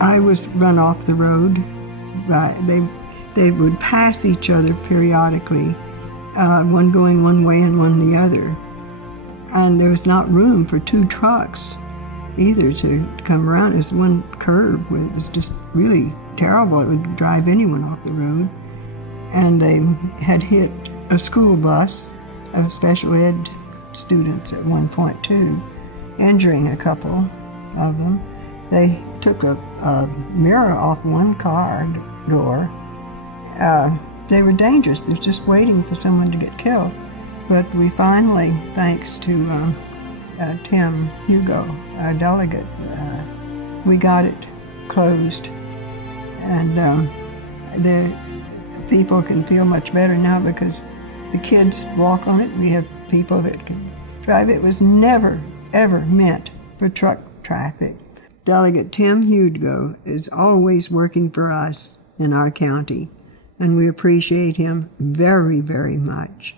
I was run off the road. They would pass each other periodically, one going one way and one the other. And there was not room for two trucks either to come around. It was one curve. It was just really terrible. It would drive anyone off the road. And they had hit a school bus of special ed students at one point too, injuring a couple of them. They took a mirror off one car door. They were dangerous. They were just waiting for someone to get killed. But we finally, thanks to Tim Hugo, our delegate, we got it closed. And the people can feel much better now because the kids walk on it. We have people that can drive. It was never, ever meant for truck traffic. Delegate Tim Hugo is always working for us in our county, and we appreciate him very, very much.